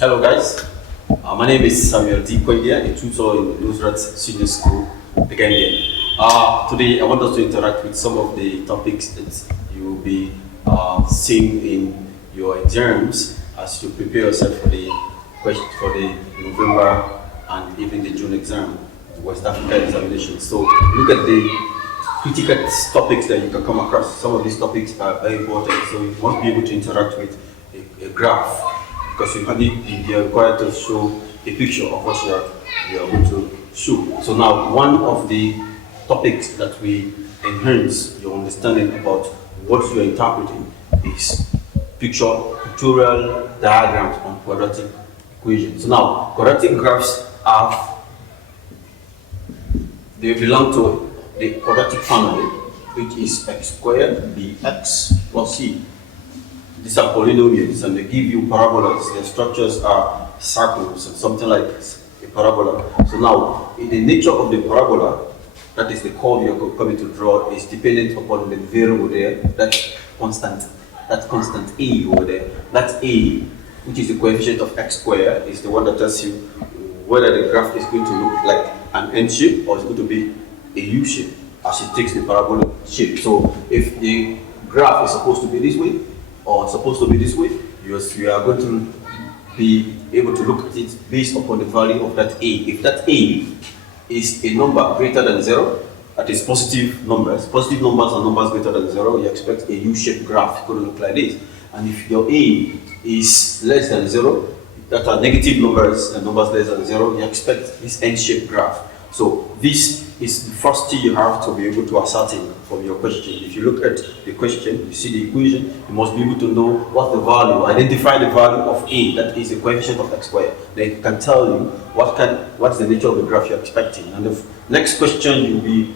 Hello guys, my name is Samuel D. Quadia, a tutor in the Nusrat Senior School, the Gambia. Today I want us to interact with some of the topics that you will be seeing in your exams as you prepare yourself for the November and even the June exam, the West Africa examination. So look at the critical topics that you can come across. Some of these topics are very important, so you must be able to interact with a graph, because you are required to show a picture of what you are going to show. So now, one of the topics that we enhance your understanding about what you are interpreting is pictorial diagrams on quadratic equations. So now, quadratic graphs they belong to the quadratic family, which is x squared bx plus c. These are polynomials and they give you parabolas. Their structures are circles and something like a parabola. So now, the nature of the parabola, that is the curve you're coming to draw, is dependent upon the variable there, that constant a over there. That a, which is the coefficient of x squared, is the one that tells you whether the graph is going to look like an N shape or it's going to be a U shape as it takes the parabola shape. So if the graph is supposed to be this way, or supposed to be this way, you are going to be able to look at it based upon the value of that a. If that a is a number greater than 0, that is positive numbers are numbers greater than 0, you expect a U-shaped graph going to look like this. And if your a is less than 0, that are negative numbers and numbers less than 0, you expect this N-shaped graph. So this is the first thing you have to be able to ascertain from your question. If you look at the question, you see the equation, you must be able to know what the value, identify the value of a, that is the coefficient of x squared. Then it can tell you what's the nature of the graph you're expecting. And the next question you'll be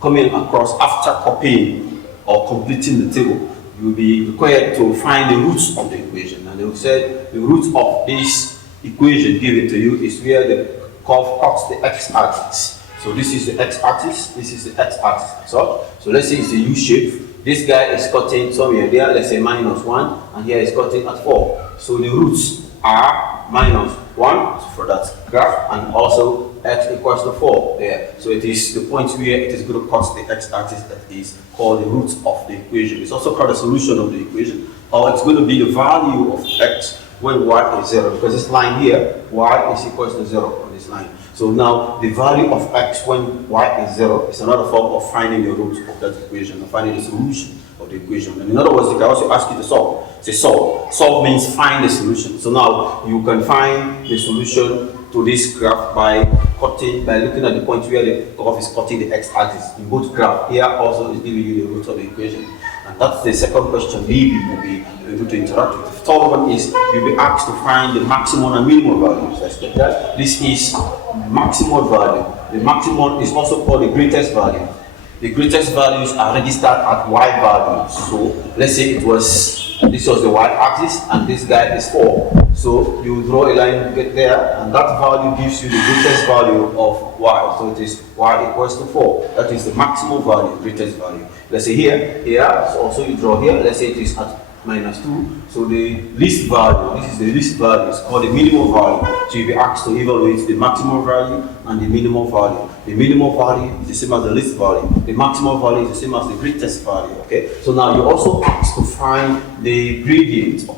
coming across after copying or completing the table, you'll be required to find the roots of the equation. And they will say the root of this equation given to you is where the curve cuts the x-axis. So this is the x-axis, this is the x-axis. So let's say it's a U shape. This guy is cutting somewhere there, let's say -1, and here is cutting at 4. So the roots are -1 for that graph, and also x equals to 4 there. So it is the point where it is going to cut the x-axis that is called the root of the equation. It's also called the solution of the equation, or it's going to be the value of x when y is 0, because this line here, y is equals to 0 on this line. So now the value of x when y is 0 is another form of finding the root of that equation, or finding the solution of the equation. And in other words, they can also ask you to solve. Say solve. Solve means find the solution. So now you can find the solution to this graph by looking at the point where the curve is cutting the x-axis. In both graph, here also is giving you the root of the equation. And that's the second question maybe you'll be able to interact with. The third one is you'll be asked to find the maximum and minimum values. Let's get that. This is maximum value. The maximum is also called the greatest value. The greatest values are registered at y values. So let's say this was the y-axis and this guy is 4. So you draw a line to get there, and that value gives you the greatest value of y. So it is y equals to 4. That is the maximum value, greatest value. Let's say here, so also you draw here, let's say it is at -2. So the least value, this is the least value, it's called the minimum value. So you'll be asked to evaluate the maximum value and the minimum value. The minimum value is the same as the least value. The maximum value is the same as the greatest value, okay? So now you're also asked to find the gradient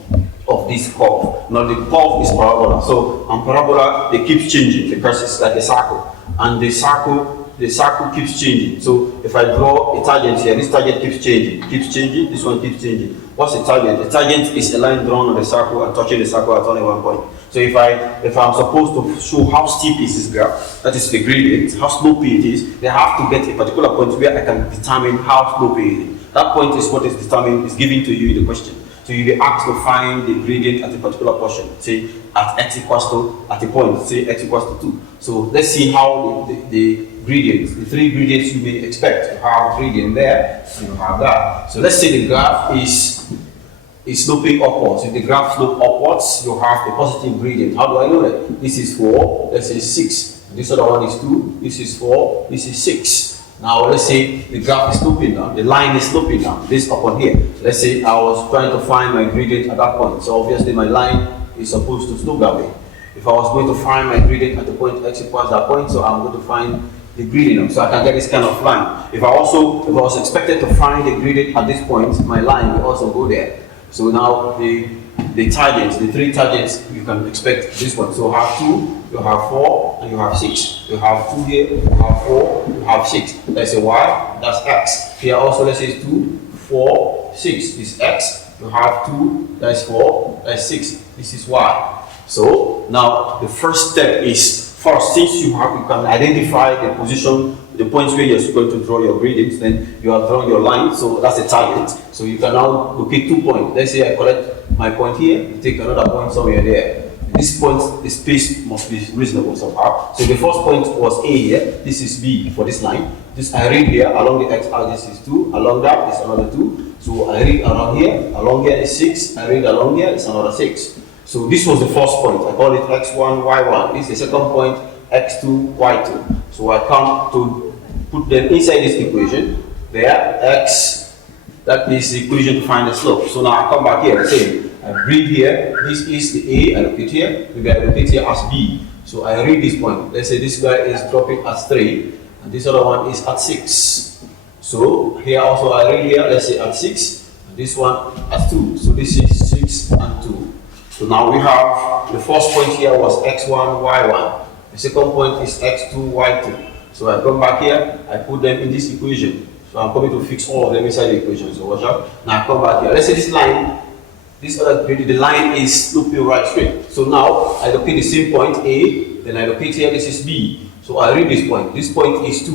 of this curve. Now the curve is parabola. So on parabola, it keeps changing because it's like a circle. And the circle keeps changing. So if I draw a tangent here, this tangent keeps changing, this one keeps changing. What's a tangent? A tangent is a line drawn on the circle and touching the circle at only one point. So if I'm supposed to show how steep is this graph, that is the gradient, how slopey it is, they have to get a particular point where I can determine how slopey it is. That point is what is determined, is given to you in the question. So you'll be asked to find the gradient at a particular portion, say at x equals to, at a point, say x equals to 2. So let's see how the gradients, the three gradients you may expect. You have gradient there, and you have that. So let's say the graph is sloping upwards. If the graph slopes upwards, you have a positive gradient. How do I know that? This is 4, let's say 6. This other one is 2, this is 4, this is 6. Now let's say the graph is sloping down, the line is sloping down, this upon here. Let's say I was trying to find my gradient at that point. So obviously my line is supposed to slope that way. If I was going to find my gradient at the point x equals that point, so I'm going to find the gradient, so I can get this kind of line. If I was expected to find the gradient at this point, my line will also go there. So now the tangents, the three tangents, you can expect this one. So you have 2, you have 4, and you have 6. You have 2 here, you have 4, you have 6. That's a y, that's x. Here also, let's say 2, 4, 6. This is x. You have 2, that's 4, that's 6. This is y. So now the first step is, first, since you can identify the position, the points where you're going to draw your gradients, then you have drawn your line, so that's a target. So you can now locate 2 points. Let's say I collect my point here, you take another point somewhere there. This point, the space must be reasonable somehow. So the first point was A here, this is B for this line. This I read here, along the x-axis is 2, along that is another 2. So I read around here, along here is 6, I read along here is another 6. So this was the first point, I call it x1, y1. This is the second point, x2, y2. So I come to put them inside this equation. There, x, that is the equation to find the slope. So now I come back here, same. I read here, this is the A, I locate here, maybe I locate here as B. So I read this point. Let's say this guy is dropping at 3, and this other one is at 6. So here also I read here, let's say at 6, and this one at 2. So this is 6 and 2. So now we have, the first point here was x1, y1. The second point is x2, y2. So I come back here, I put them in this equation. So I'm coming to fix all of them inside the equation. So watch out. Now I come back here. Let's say this line, this other gradient, the line is sloping right straight. So now I locate the same point A, then I locate here, this is B. So I read this point. This point is 2,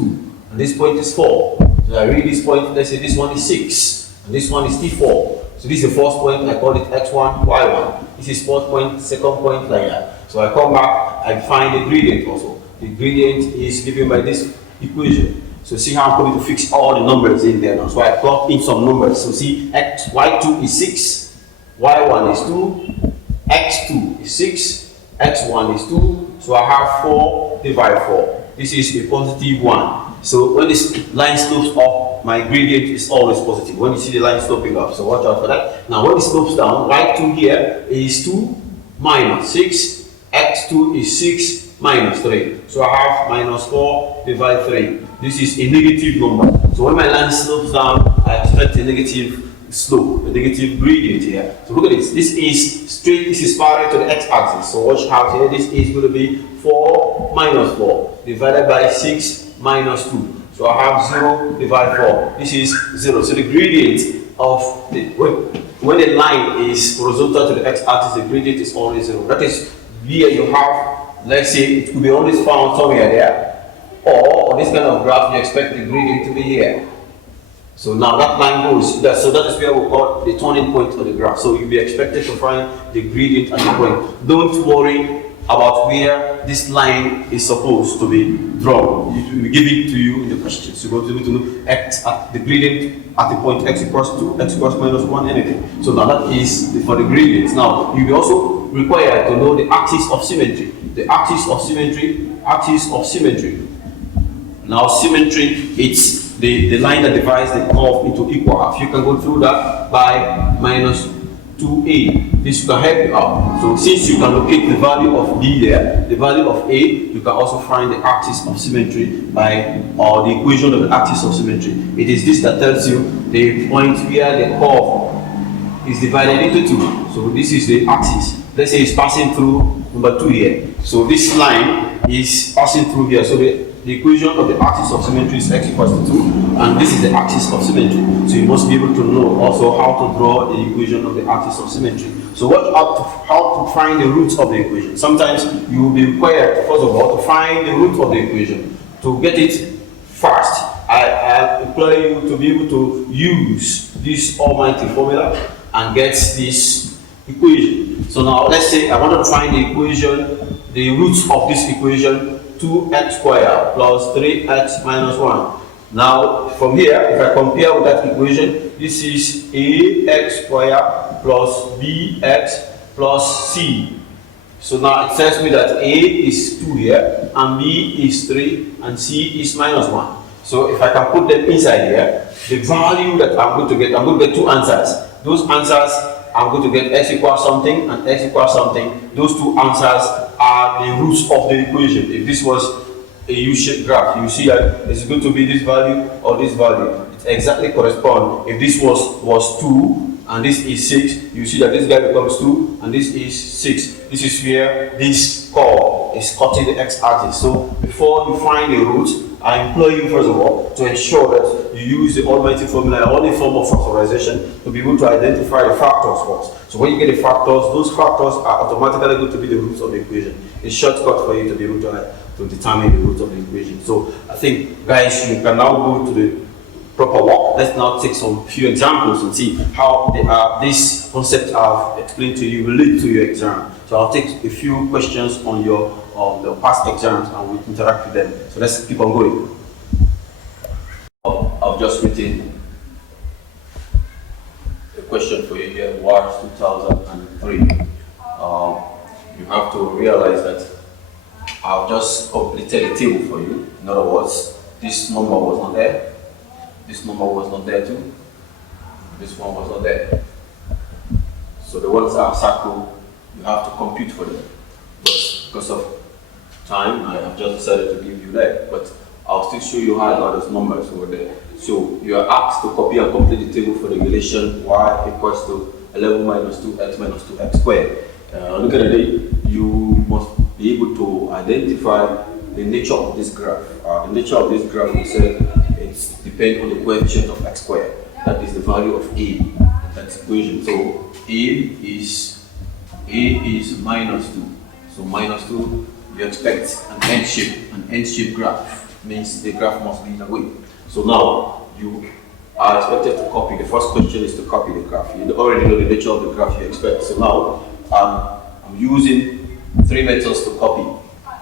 and this point is 4. So I read this point, let's say this one is 6, and this one is T4. So this is the first point, I call it x1, y1. This is first point, second point, like that. So I come back, I find the gradient also. The gradient is given by this equation. So see how I'm going to fix all the numbers in there now. So I plug in some numbers. So see, y2 is 6, y1 is 2, x2 is 6, x1 is 2. So I have 4 divided 4. This is a positive 1. So when this line slopes up, my gradient is always positive. When you see the line sloping up, so watch out for that. Now when it slopes down, y2 here is 2 minus 6, x2 is 6 minus 3. So I have minus 4 divided 3. This is a negative number. So when my line slopes down, I expect a negative slope, a negative gradient here. So look at this. This is straight, this is parallel to the x-axis. So watch out here. This is going to be 4 minus 4 divided by 6 minus 2. So I have 0 divided 4. This is 0. So the gradient of the, when the line is horizontal to the x-axis, the gradient is always 0. That is, here you have, let's say, it could be always found somewhere there, or on this kind of graph, you expect the gradient to be here. So now that line goes, so that is where we call the turning point of the graph. So you'll be expected to find the gradient at the point. Don't worry about where this line is supposed to be drawn. It will be given to you in the questions. You're going to be able to know x at the gradient at the point x equals 2, x equals minus 1, anything. So now that is for the gradients. Now you'll be also required to know the axis of symmetry. The axis of symmetry, axis of symmetry. Now symmetry, it's the line that divides the curve into equal half. You can go through that by minus 2a. This can help you out. So since you can locate the value of b there, the value of a, you can also find the axis of symmetry by the equation of the axis of symmetry. It is this that tells you the point where the curve is divided into 2. So this is the axis. Let's say it's passing through number 2 here. So this line is passing through here. So the equation of the axis of symmetry is x equals to 2, and this is the axis of symmetry. So you must be able to know also how to draw the equation of the axis of symmetry. So how to find the roots of the equation. Sometimes you will be required, first of all, to find the root of the equation. To get it fast, I implore you to be able to use this almighty formula and get this equation. So now let's say I want to find the equation, the roots of this equation, 2x squared plus 3x minus 1. Now from here, if I compare with that equation, this is ax squared plus bx plus c. So now it tells me that a is 2 here, and b is 3, and c is minus 1. So if I can put them inside here, the value that I'm going to get 2 answers. Those answers I'm going to get x equals something and x equals something. Those two answers are the roots of the equation. If this was a U-shaped graph, you see that it's going to be this value or this value. It exactly corresponds. If this was 2 and this is 6, you see that this guy becomes 2 and this is 6. This is where this curve is cutting the x-axis. So before you find the root, I implore you first of all to ensure that you use the almighty formula or any form of factorization to be able to identify the factors first. So when you get the factors, those factors are automatically going to be the roots of the equation. A shortcut for you to be able to determine the roots of the equation. So I think, guys, you can now go to the proper work. Let's now take some few examples and see how these concepts I've explained to you relate to your exam. So I'll take a few questions on your the past exams and we'll interact with them. So let's keep on going. I've just written a question for you here, WARS 2003. You have to realize that I've just completed a table for you. In other words, this number was not there. This number was not there too. This one was not there. So the ones that are circled, you have to compute for them. But because of time, I have just decided to give you that. But I'll still show you how I got those numbers over there. So you are asked to copy and complete the table for the relation y equals to 11 minus 2x minus 2x squared. Look at it, you must be able to identify the nature of this graph. The nature of this graph, we said, it depends on the coefficient of x squared. That is the value of a. That's equation. So a is minus 2. So minus 2, you expect an end-shaped graph. Means the graph must be that way. So now you are expected to copy. The first question is to copy the graph. You already know the nature of the graph you expect. So now I'm using 3 methods to copy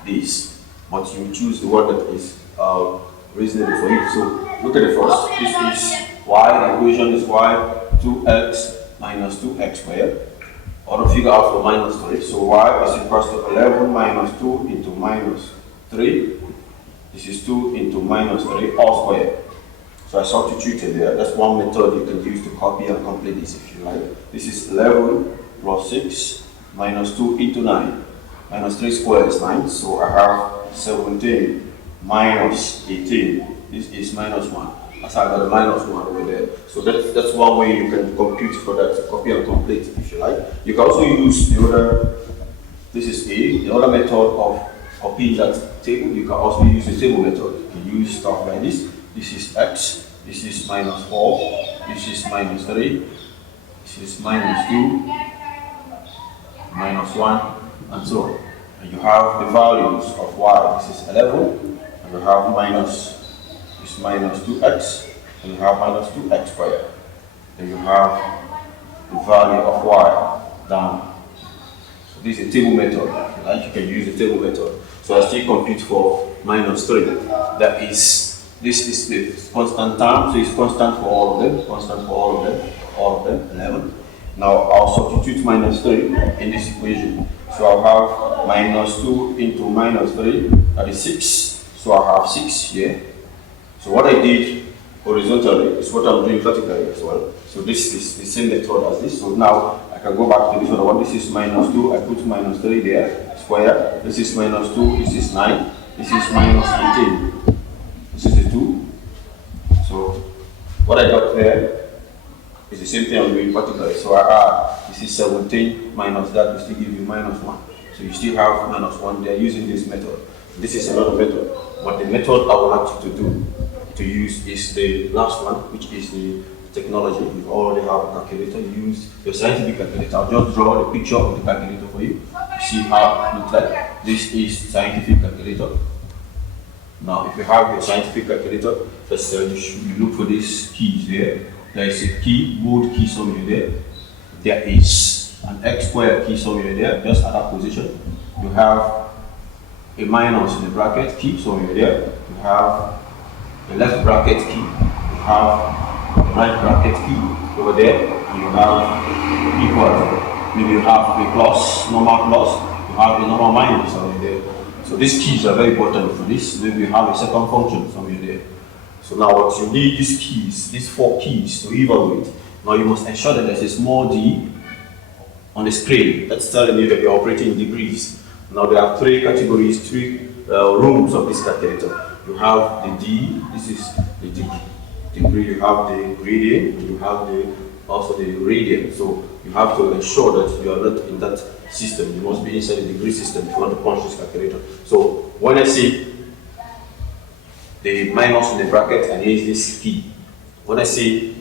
this, but you choose the one that is reasonable for you. So look at the first. This is y. The equation is y 2x minus 2x squared. I want to figure out for minus 3. So y is equals to 11 minus 2 into minus 3. This is 2 into minus 3 all squared. So I substituted there. That's one method you can use to copy and complete this if you like. This is 11 plus 6 minus 2 into 9. Minus 3 squared is 9. So I have 17 minus 18. This is minus 1. As I got a minus 1 over there. So that's one way you can compute for that, copy and complete if you like. You can also use the other, this is A, the other method of copying that table. You can also use the table method. You can use stuff like this. This is x, this is minus 4, this is minus 3, this is minus 2, minus 1, and so on. And you have the values of y. This is 11, and you have minus 2x, and you have minus 2x squared. Then you have the value of y down. So this is a table method. If you like, you can use the table method. So I still compute for minus 3. That is, this is the constant term, so it's constant for all of them, 11. Now I'll substitute minus 3 in this equation. So I'll have minus 2 into minus 3, that is 6. So I have 6 here. So what I did horizontally is what I'm doing vertically as well. So this is the same method as this. So now I can go back to this other one. This is minus 2. I put minus 3 there, square. This is minus 2. This is 9. This is minus 18. This is the 2. So what I got there is the same thing I'm doing vertically. So I add, this is 17 minus that will still give you minus 1. So you still have minus 1 there using this method. This is another method. But the method I would like you to use is the last one, which is the technology. You already have a calculator. Use your scientific calculator. I'll just draw the picture of the calculator for you. See how it looks like. This is scientific calculator. Now, if you have your scientific calculator, let's you look for these keys there. There is a key, mode key somewhere there. There is an x squared key somewhere there, just at that position. You have a minus in the bracket key somewhere there. You have the left bracket key. You have the right bracket key over there. And you have equal. Maybe you have a plus, normal plus. You have a normal minus somewhere there. So these keys are very important for this. Maybe you have a second function somewhere there. So now what you need these keys, these 4 keys to evaluate. Now you must ensure that there's a small d on the screen. That's telling you that you're operating in degrees. Now there are three categories, three rooms of this calculator. You have the D, this is the degree, you have the gradient, you have also the radian. So you have to ensure that you are not in that system. You must be inside the degree system if you want to punch this calculator. So when I see the minus in the bracket, I use this key. When I say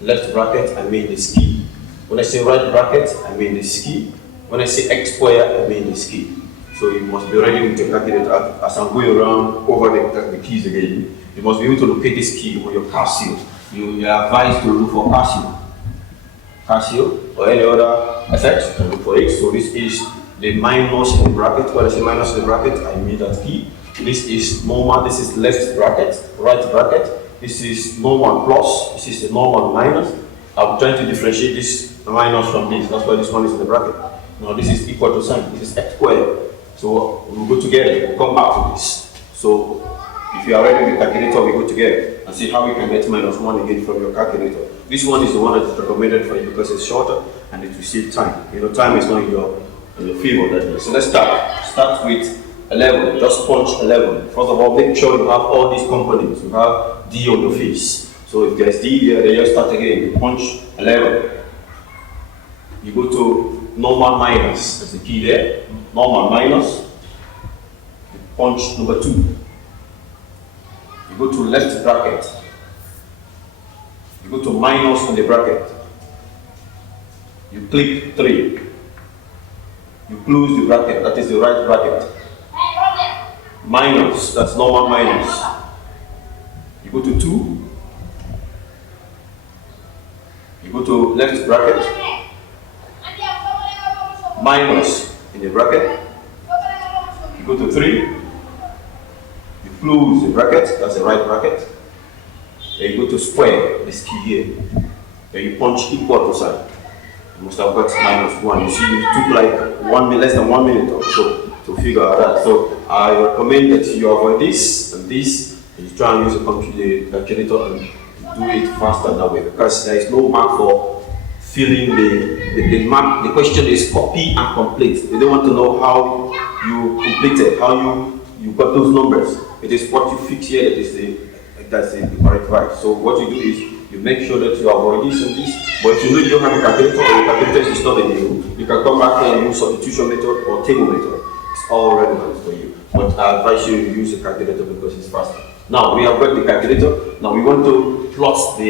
left bracket, I mean this key. When I say right bracket, I mean this key. When I say x square, I mean this key. So you must be ready with your calculator. As I'm going around over the keys again, you must be able to locate this key on your Casio. You are advised to look for Casio or any other effect, you can look for it. So this is the minus in the bracket. When I say minus in the bracket, I mean that key. This is normal, this is left bracket, right bracket. This is normal plus, this is the normal minus. I'm trying to differentiate this minus from this. That's why this one is in the bracket. Now this is equal to sign. This is x squared. So we'll go together, we'll come back to this. So if you are ready with the calculator, we go together and see how we can get minus 1 again from your calculator. This one is the one that is recommended for you because it's shorter and it will save time. You know, time is not in your favor that day. So let's start. Start with 11. Just punch 11. First of all, make sure you have all these components. You have D on your face. So if there's D there, then you start again. You punch 11. You go to normal minus. That's the key there. Normal minus. You punch number 2. You go to left bracket. You go to minus in the bracket. You click 3. You close the bracket. That is the right bracket. Minus, that's normal minus. You go to 2. You go to left bracket. Minus in the bracket. You go to 3. You close the bracket, that's the right bracket. Then you go to square, this key here. Then you punch equal to sign. You must have got minus 1. You see, it took like less than 1 minute or so to figure out that. So I recommend that you avoid this and this, and you try and use the calculator and do it faster that way, because there is no mark for filling the mark. The question is copy and complete. They don't want to know how you completed, how you got those numbers. It is what you fix here that's the correct right. So what you do is you make sure that you avoid this and this. But if you know you don't have a calculator or your calculator is not in you can come back here and use substitution method or table method. It's all relevant for you. But I advise you to use a calculator because it's faster. Now we have got the calculator. Now we want to plot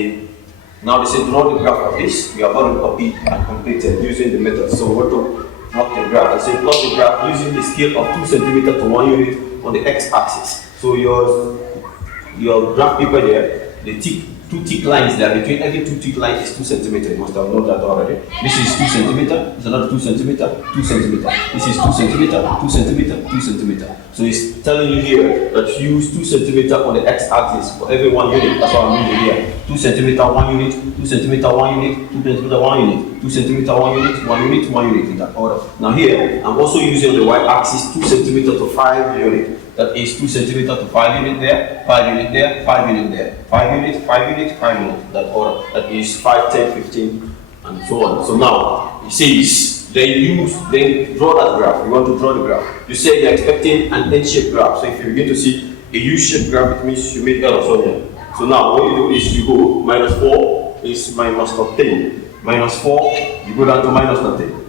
now they say draw the graph of this. We have already copied and completed using the method. So we want to plot the graph. They say plot the graph using the scale of 2 centimeters to 1 unit on the x-axis. So your graph paper there, the two thick lines there, between every two thick lines is 2 centimeters. You must have known that already. This is 2 centimeters, it's another 2 centimeters, 2 centimeters. This is 2 centimeters, 2 centimeters, 2 centimeters. So it's telling you here that you use 2 centimeters on the x-axis for every 1 unit. That's what I'm using here. 2 centimeters, 1 unit, 2 centimeters, 1 unit, 2 centimeters, 1 unit, 2 centimeters, 1 unit, 1 unit, 1 unit in that order. Now here, I'm also using on the y-axis 2 centimeters to 5 units. That is 2 centimeters to 5 unit there, 5 unit there, 5 unit there, 5 unit, 5 unit, 5 unit. That order. That is 5, 10, 15, and so on. So now it says then draw that graph. You want to draw the graph. You say you're expecting an N-shaped graph. So if you begin to see a U-shaped graph, it means you made error somewhere. So now what you do is you go minus 4 is minus 13. Minus 4, you go down to minus 13.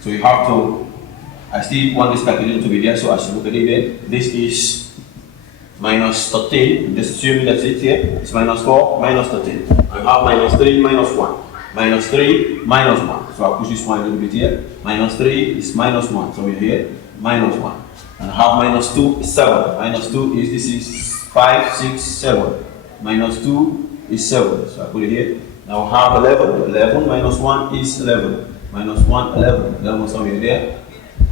So you have to. I still want this calculator to be there, so I should look at it there. This is minus 13. Just assuming that's it here. It's minus 4, minus 13. I have minus 3, minus 1. Minus 3, minus 1. So I'll push this one a little bit here. Minus 3 is minus 1. So we're here, minus 1. And I have minus 2 is 7. Minus 2 is, this is 5, 6, 7. Minus 2 is 7. So I put it here. Now I have 11. 11 minus 1 is 11. Minus 1, 11. 11 somewhere there.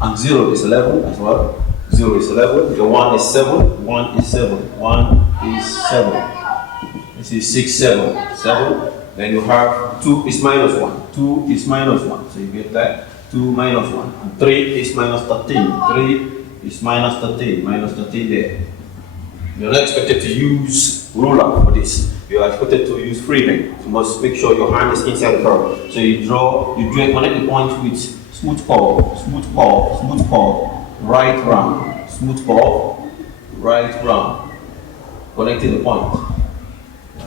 And 0 is 11 as well. 0 is 11. The 1 is 7. 1 is 7. 1 is 7. This is 6, 7. 7. Then you have 2 is minus 1. 2 is minus 1. So you get that. 2 minus 1. And 3 is minus 13. 3 is minus 13. Minus 13 there. You're not expected to use ruler for this. You are expected to use freehand. You must make sure your hand is inside the curve. So you connect the point with smooth curve, smooth curve, smooth curve, right round, smooth curve, right round, connecting the point.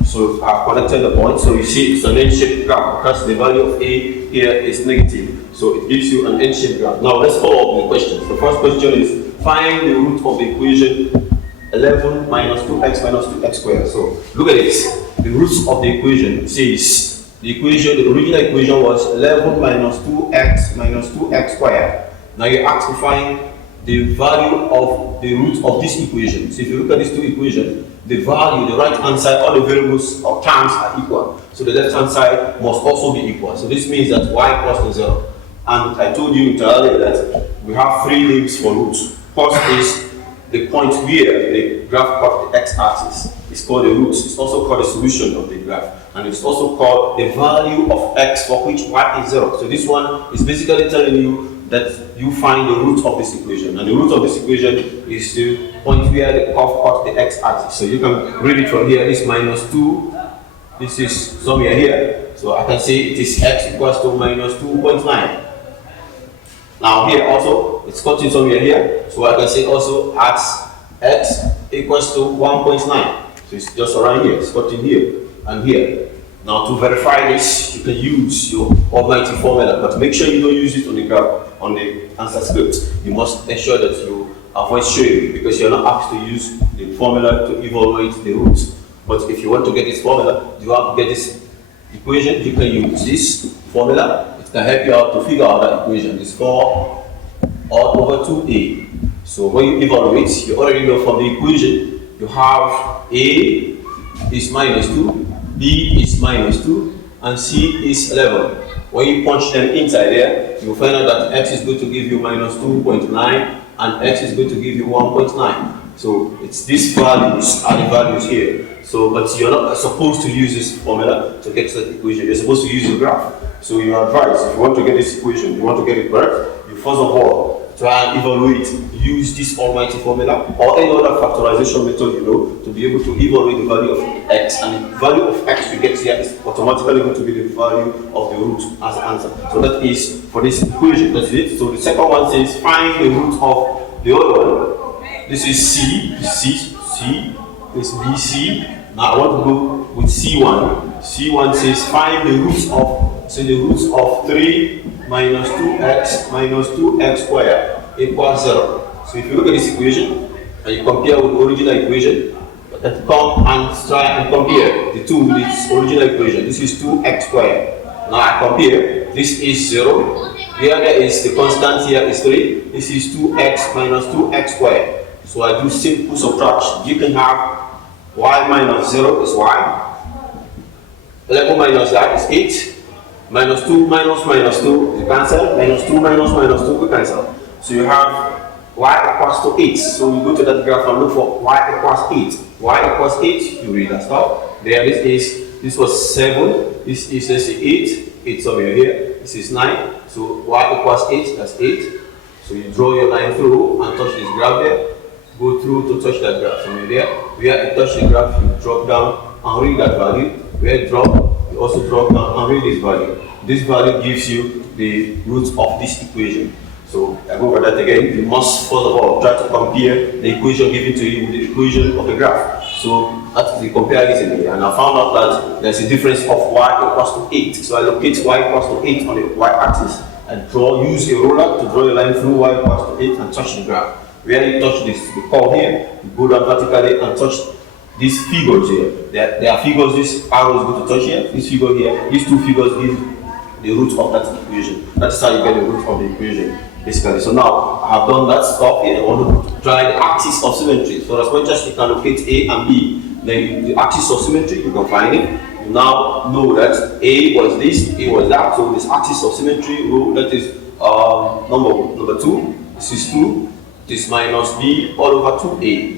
So I've connected the point, so you see it's an N-shaped graph because the value of A here is negative. So it gives you an N-shaped graph. Now let's follow up with the questions. The first question is find the root of the equation 11 minus 2x minus 2x squared. So look at this. The root of the equation says the original equation was 11 minus 2x squared. Now you ask to find the value of the root of this equation. So if you look at these two equations, the value, the right hand side, all the variables or terms are equal. So the left hand side must also be equal. So this means that y equals to 0. And I told you earlier that we have three names for roots. First is the point where the graph of the x-axis is called the root. It's also called the solution of the graph. And it's also called the value of x for which y is 0. So this one is basically telling you that you find the root of this equation. And the root of this equation is the point where the curve cuts the x-axis. So you can read it from here. This minus 2, this is somewhere here. So I can say it is x equals to minus 2.9. Now here also, it's cutting somewhere here. So I can say also x equals to 1.9. So it's just around here. It's cutting here and here. Now to verify this, you can use your almighty formula, but make sure you don't use it on the graph, on the answer script. You must ensure that you avoid showing it because you're not asked to use the formula to evaluate the roots. But if you want to get this formula, you have to get this equation. You can use this formula. It can help you out to figure out that equation. It's 4 all over 2a. So when you evaluate, you already know from the equation, you have a is minus 2, b is minus 2, and c is 11. When you punch them inside there, you'll find out that x is going to give you minus 2.9 and x is going to give you 1.9. So it's these values are the values here. So, but you're not supposed to use this formula to get that equation. You're supposed to use the graph. So your advice, if you want to get this equation, you want to get it correct, you first of all try and evaluate, use this almighty formula or any other factorization method you know to be able to evaluate the value of x, and the value of x you get here is automatically going to be the value of the root as the answer. So that is for this equation, that's it. So the second one says find the root of the other one. This is C, this is BC. Now I want to go with C1. C1 says find the roots of, so the roots of 3 minus 2x squared equals 0. So if you look at this equation and you compare with the original equation, you can come and try and compare the two with its original equation. This is 2x squared. Now I compare, this is 0. Here there is the constant, here is 3. This is 2x minus 2x squared. So I do simple subtraction. You can have y minus 0 is y. 11 minus that is 8. Minus 2 minus 2, you cancel. Minus 2 minus 2, we cancel. So you have y equals to 8. So you go to that graph and look for y equals 8. Y equals 8, you read that stuff. There this was 7. This is, let's say, 8. 8 somewhere here. This is 9. So y equals 8, that's 8. So you draw your line through and touch this graph there. Go through to touch that graph somewhere there. Where you touch the graph, you drop down and read that value. Where you drop, you also drop down and read this value. This value gives you the root of this equation. So I go over that again. You must first of all try to compare the equation given to you with the equation of the graph. So that's the comparison here. And I found out that there's a difference of y equals to 8. So I locate y equals to 8 on the y-axis and use a ruler to draw a line through y equals to 8 and touch the graph. Where you touch this, the curve here, you go down vertically and touch these figures here. There are figures, these arrows go to touch here, this figure here, these two figures give the root of that equation. That's how you get the root of the equation, basically. So now I have done that stuff here. I want to try the axis of symmetry. So as much as you can locate A and B, then the axis of symmetry, you can find it. You now know that A was this, A was that. So this axis of symmetry rule, that is number 2. This is 2. This minus b all over 2a.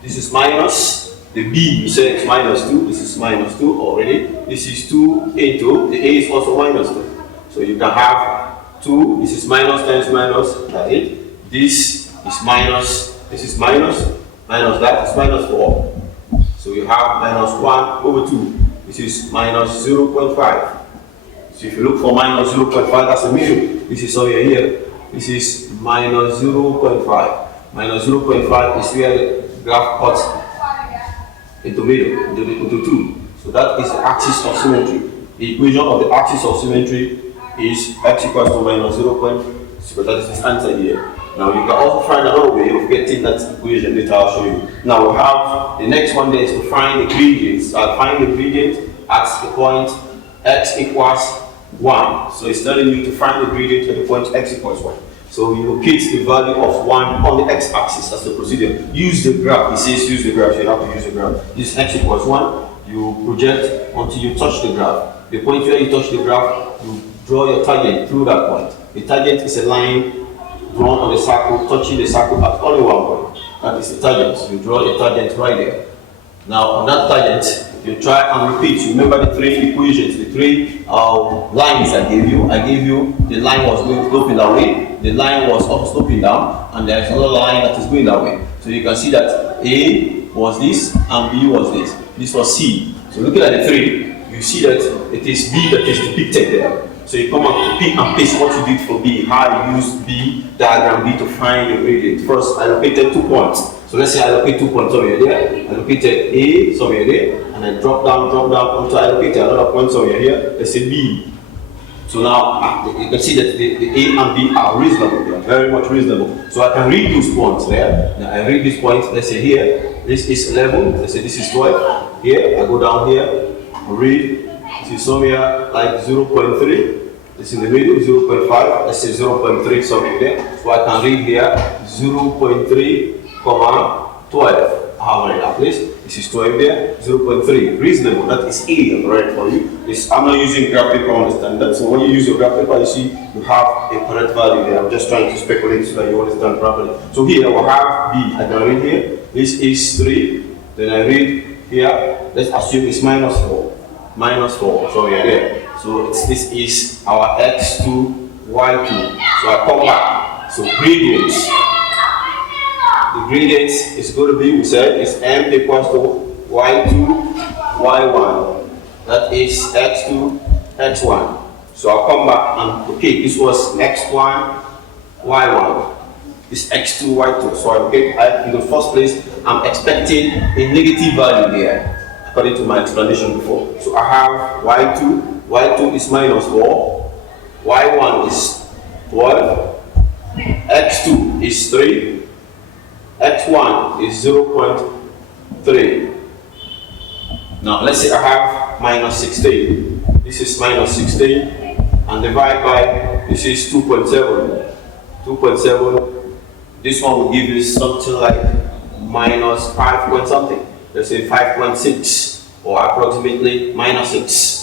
This is minus the b, you say it's minus 2. This is minus 2 already. This is 2 into the a is also minus 2. So you can have 2. This is minus times minus. That's it. This is minus. This is minus. Minus that is minus 4. So you have minus 1 over 2. This is minus 0.5. So if you look for minus 0.5, that's the middle. This is over here. This is minus 0.5. Minus 0.5 is where the graph cuts into middle, into 2. So that is the axis of symmetry. The equation of the axis of symmetry is x equals to minus 0.0. That is this answer here. Now you can also find another way of getting that equation. Later I'll show you. Now we have the next one there is to find the gradients. I'll find the gradient at the point x equals 1. So it's telling you to find the gradient at the point x equals 1. So you locate the value of 1 on the x-axis. That's the procedure. Use the graph. It says use the graph. So you have to use the graph. This x equals 1. You project until you touch the graph. The point where you touch the graph, you draw your tangent through that point. The tangent is a line drawn on the circle, touching the circle at only one point. That is the tangent. You draw the tangent right there. Now on that tangent, you try and repeat. You remember the 3 equations, the 3 lines I gave you. I gave you the line was going sloping that way, the line was up sloping down, and there is another line that is going that way. So you can see that A was this and B was this. This was C. So looking at the 3, you see that it is B that is depicted there. So you come up to pick and paste what you did for B, how you use B, diagram B to find your gradient. First, I located 2 points. So let's say I locate 2 points over here. I located A somewhere there, and I drop down until I located another point over here. Let's say B. So now you can see that the A and B are reasonable. They are very much reasonable. So I can read those points there. Now I read these points. Let's say here, this is 11. Let's say this is 12. Here, I go down here, read. This is somewhere like 0.3. This in the middle, 0.5. Let's say 0.3 somewhere there. So I can read here 0.3, 12. I have already that place. This is 12 there, 0.3. Reasonable. That is A, right, for you. I'm not using graph paper, understand that. So when you use your graph paper, you see you have a correct value there. I'm just trying to speculate so that you understand properly. So here we have B. I can read here. This is 3. Then I read here. Let's assume it's minus 4. Minus 4. So we are there. So this is our x2, y2. So I come back. So gradients. The gradients is going to be, we said, is m equals to y2, y1. That is x2, x1. So I'll come back and, okay, this was x1, y1. This x2, y2. So in the first place, I'm expecting a negative value there, according to my explanation before. So I have y2. Y2 is minus 4, Y1 is 12, X2 is 3, X1 is 0.3. Now let's say I have minus 16. This is minus 16 and divide by, this is 2.7. 2.7, this one will give you something like minus 5 point something. Let's say 5.6 or approximately minus 6.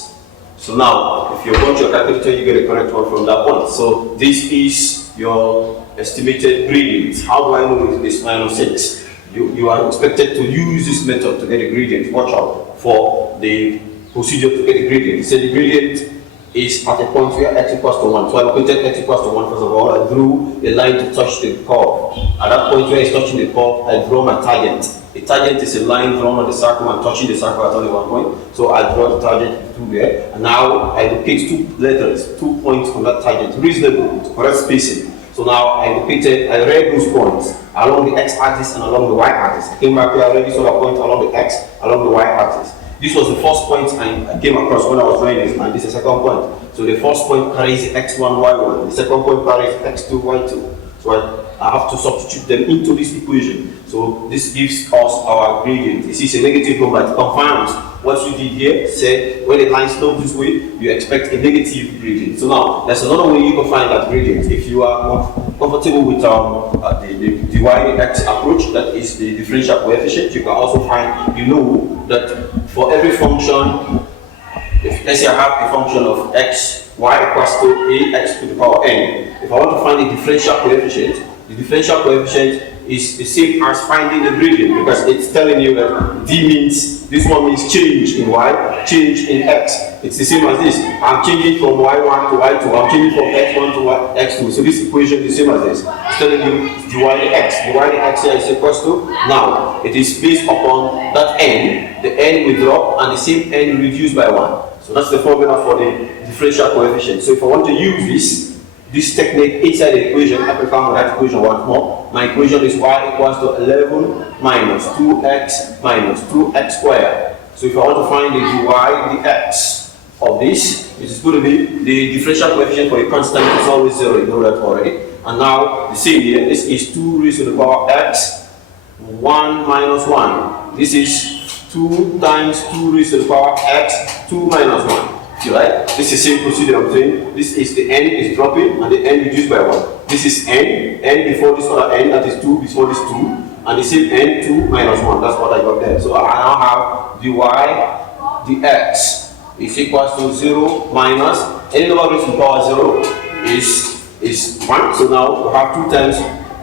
So now, if you want your calculator, you get a correct one from that point. So this is your estimated gradient. How do I know it is minus 6? You are expected to use this method to get a gradient. Watch out for the procedure to get a gradient. You say the gradient is at a point where x equals to 1. So I located x equals to 1 first of all. I drew a line to touch the curve. At that point where it's touching the curve, I draw my tangent. The tangent is a line drawn on the circle and touching the circle at only one point. So I draw the tangent through there. And now I locate 2 letters, 2 points on that tangent. Reasonable, correct spacing. So now I read those points along the x-axis and along the y-axis. I came back here, I already saw a point along the x, along the y-axis. This was the first point I came across when I was drawing this, and this is the second point. So the first point carries x1, y1. The second point carries x2, y2. So I have to substitute them into this equation. So this gives us our gradient. This is a negative number. It confirms what you did here. Said when the line slopes this way, you expect a negative gradient. So now there's another way you can find that gradient. If you are comfortable with the dy dx approach, that is the differential coefficient, you can also find, you know, that for every function, let's say I have a function of x, y equals to ax to the power n. If I want to find the differential coefficient, the differential coefficient is the same as finding the gradient, because it's telling you that d means, this one means change in y, change in x. It's the same as this. I'm changing from y1 to y2, I'm changing from x1 to x2. So this equation is the same as this. It's telling you dy dx. Dy dx here is equals to, now it is based upon that n, the n will drop and the same n will reduce by 1. So that's the formula for the differential coefficient. So if I want to use this technique inside the equation, I perform that equation once more. My equation is y equals to 11 minus 2x minus 2x squared. So if I want to find the dy dx of this, it is going to be the differential coefficient for a constant is always 0, you know that already. And now the same here, this is 2 raised to the power x 1 minus 1. This is 2 times 2 raised to the power x 2 minus 1. Right? This is the same procedure I'm saying. This is the n is dropping and the n reduced by 1. This is n before this other n, that is 2 before this 2, and the same n 2 minus 1. That's what I got there. So I now have dy dx is equals to 0 minus any number raised to the power 0 is 1. So now we have 2 times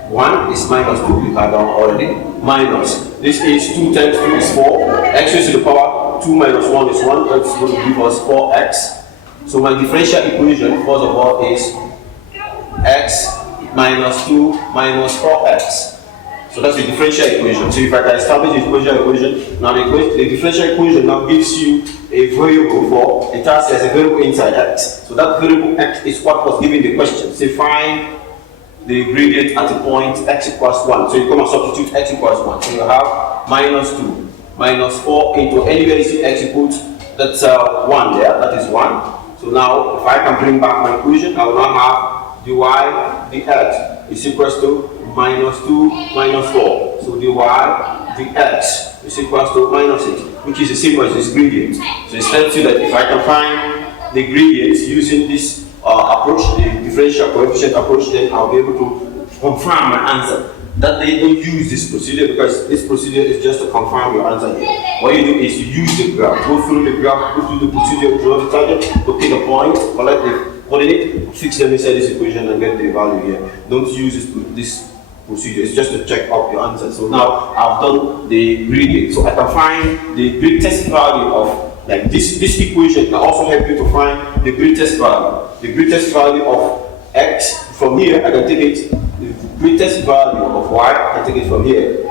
1 is minus 2, we had done already, minus this is 2 times 2 is 4, x raised to the power 2 minus 1 is 1, that's going to give us 4x. So my differential equation, first of all, is x minus 2 minus 4x. So that's the differential equation. So if I can establish the differential equation, now the differential equation now gives you a variable for, it has as a variable inside x. So that variable x is what was given the question. Say find the gradient at the point x equals 1. So you come and substitute x equals 1. So you have minus 2. Minus 4 into anywhere you see x equals, that's 1 there, that is 1. So now if I can bring back my equation, I will now have dy dx is equals to minus 2 minus 4. So dy dx is equals to minus 6, which is the same as this gradient. So it tells you that if I can find the gradients using this approach, the differential coefficient approach, then I'll be able to confirm my answer. That they don't use this procedure because this procedure is just to confirm your answer here. What you do is you use the graph, go through the graph, go through the procedure, draw the target, locate the point, collect the coordinate, fix them inside this equation and get the value here. Don't use this procedure, it's just to check up your answer. So now I've done the gradient, so I can find the greatest value of, like this equation can also help you to find the greatest value. The greatest value of x, from here I can take it, the greatest value of y, I can take it from here.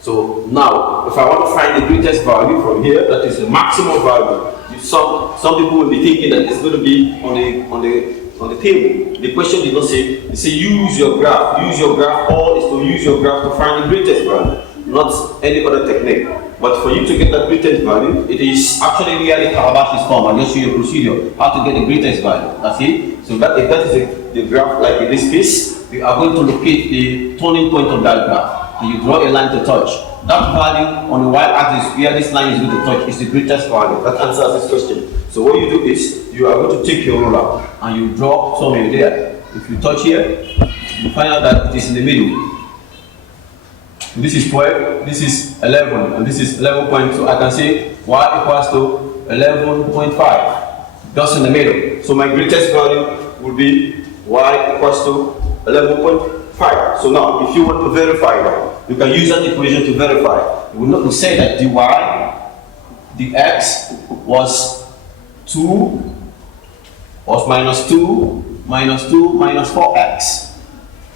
So now, if I want to find the greatest value from here, that is the maximum value. Some people will be thinking that it's going to be on the table. The question did not say, they say use your graph. Use your graph, or is to use your graph to find the greatest value, not any other technique. But for you to get that greatest value, it is actually really Karabash's form. I'll just show you a procedure how to get the greatest value. That's it. So that if that is the graph, like in this case, we are going to locate the turning point of that graph. And you draw a line to touch. That value on the y-axis where this line is going to touch is the greatest value. That answers this question. So what you do is, you are going to take your ruler and you draw somewhere there. If you touch here, you find out that it is in the middle. This is 12, this is 11, and this is 11. So I can say y equals to 11.5, just in the middle. So my greatest value would be y equals to 11.5. So now, if you want to verify that, you can use that equation to verify. You will not say that dy dx was 2 was minus 2 minus 2 minus 4x.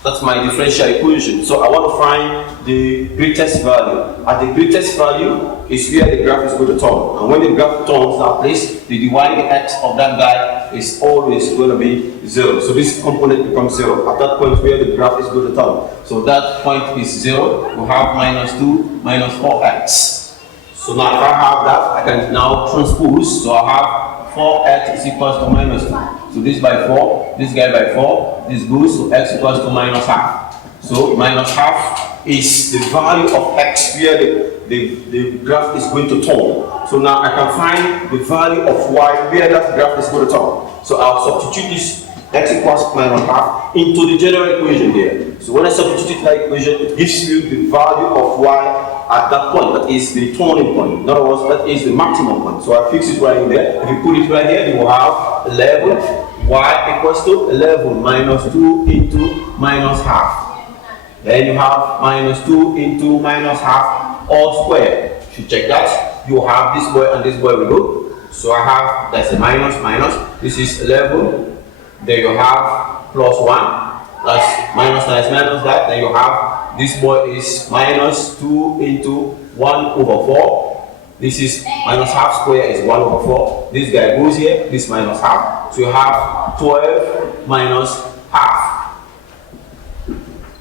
That's my differential equation. So I want to find the greatest value. At the greatest value is where the graph is going to turn. And when the graph turns that place, the dy dx of that guy is always going to be 0. So this component becomes 0 at that point where the graph is going to turn. So that point is 0. We have minus 2 minus 4x. So now if I have that, I can now transpose. So I have 4x is equals to minus 2. So this by 4, this guy by 4, this goes to x equals to minus half. So minus half is the value of x where the graph is going to turn. So now I can find the value of y where that graph is going to turn. So I'll substitute this x equals minus half into the general equation there. So when I substitute that equation, it gives you the value of y at that point. That is the turning point. In other words, that is the maximum point. So I fix it right in there. If you put it right here, you will have 11 y equals to 11 minus 2 into minus half. Then you have minus 2 into minus half all squared. If you check that, you have this boy and this boy will go. So I have, that's a minus, minus. This is 11. Then you have plus 1. That's minus times minus that. Then you have, this boy is minus 2 into 1 over 4. This is minus half square is 1 over 4. This guy goes here, this minus half. So you have 12 minus half.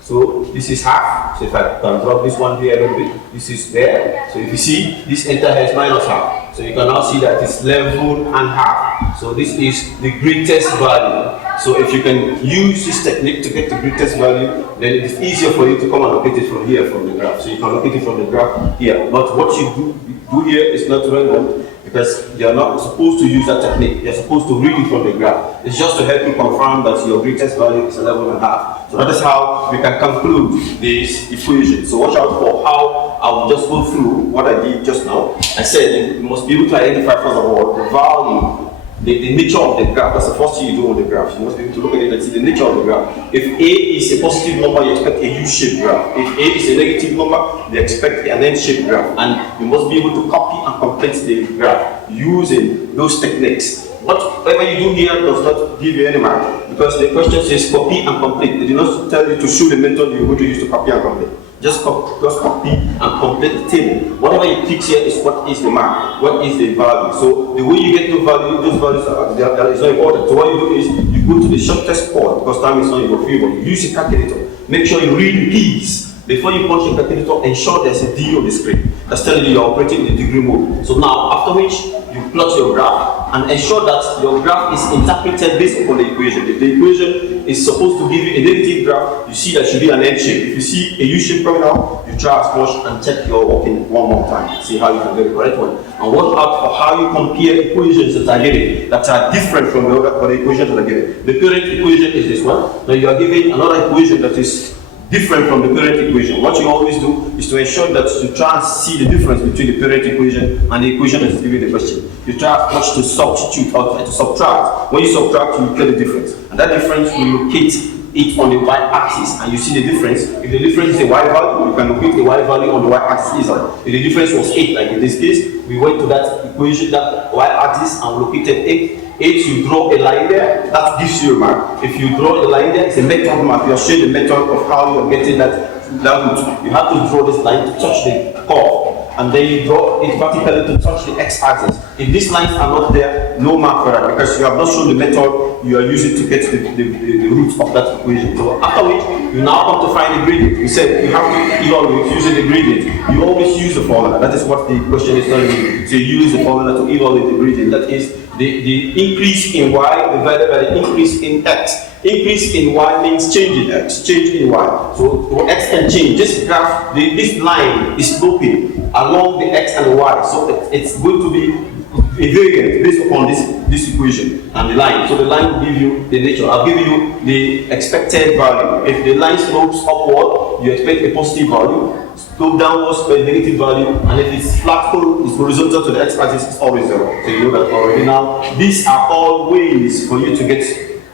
So this is half. So if I can drop this one here a little bit, this is there. So if you see, this entire has minus half. So you can now see that it's level and half. So this is the greatest value. So if you can use this technique to get the greatest value, then it is easier for you to come and locate it from here, from the graph. So you can locate it from the graph here. But what you do here is not relevant, because you are not supposed to use that technique. You are supposed to read it from the graph. It's just to help you confirm that your greatest value is 11.5. So that is how we can conclude this equation. So watch out for how I will just go through what I did just now. I said you must be able to identify first of all the value, the nature of the graph. That's the first thing you do on the graph. You must be able to look at it and see the nature of the graph. If A is a positive number, you expect a U-shaped graph. If A is a negative number, you expect an N-shaped graph. And you must be able to copy and complete the graph using those techniques. Whatever you do here does not give you any mark, because the question says copy and complete. They do not tell you to show the method you're going to use to copy and complete. Just copy and complete the table. Whatever you pick here is what is the mark, what is the value. So the way you get to value, those values that is not important. So what you do is you go to the shortest point, because time is not in your favor. You use a calculator. Make sure you read the keys. Before you punch your calculator, ensure there's a D on the screen that's telling you you're operating in the degree mode. So now, after which you plot your graph and ensure that your graph is interpreted based upon the equation. If the equation is supposed to give you a negative graph, you see that should be an N shape. If you see a U shape coming out, you try as much and check your working one more time. See how you can get the correct one. And watch out for how you compare equations that are given that are different from the other equations that are given. The current equation is this one. Now you are given another equation that is different from the parent equation. What you always do is to ensure that you try and see the difference between the parent equation and the equation that is given the question. You try as much to substitute or to subtract. When you subtract, you get the difference. And that difference will locate it on the y-axis, and you see the difference. If the difference is a y value, you can locate the y value on the y-axis easily. If the difference was 8, like in this case, we went to that equation, that y-axis, and located 8. 8, you draw a line there, that gives you a mark. If you draw a line there, it's a method mark. You are showing the method of how you are getting that route. You have to draw this line to touch the curve, and then you draw it vertically to touch the x-axis. If these lines are not there, no mark for that, because you have not shown the method you are using to get the root of that equation. So after which, you now come to find the gradient. We said you have to evaluate using the gradient. You always use the formula. That is what the question is telling you. So you use the formula to evaluate the gradient. That is the increase in y divided by the increase in x. Increase in y means change in x, change in y. So x can change. This graph, this line is sloping along the x and the y. So it's going to be a variant based upon this equation and the line. So the line will give you the nature. I'll give you the expected value. If the line slopes upward, you expect a positive value. Slope downwards to a negative value, and if it's flat, it's horizontal to the x-axis, it's always 0. So you know that already. Now, these are all ways for you to get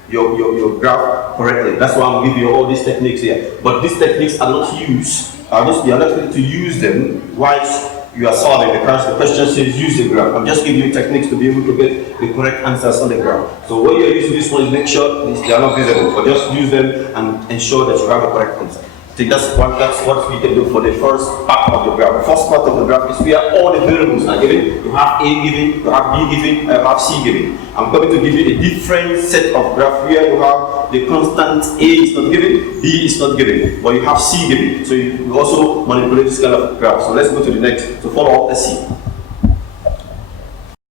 your graph correctly. That's why I'm giving you all these techniques here. But these techniques are not used. You are not going to use them whilst you are solving, because the question says use the graph. I'm just giving you techniques to be able to get the correct answers on the graph. So when you're using this one, make sure they are not visible, but just use them and ensure that you have the correct answer. I think that's what we can do for the first part of the graph. The first part of the graph is where all the variables are given. You have A given, you have B given, you have C given. I'm going to give you a different set of graph where you have the constant A is not given, B is not given, but you have C given. So you also manipulate this kind of graph. So let's go to the next. So follow up, let's see.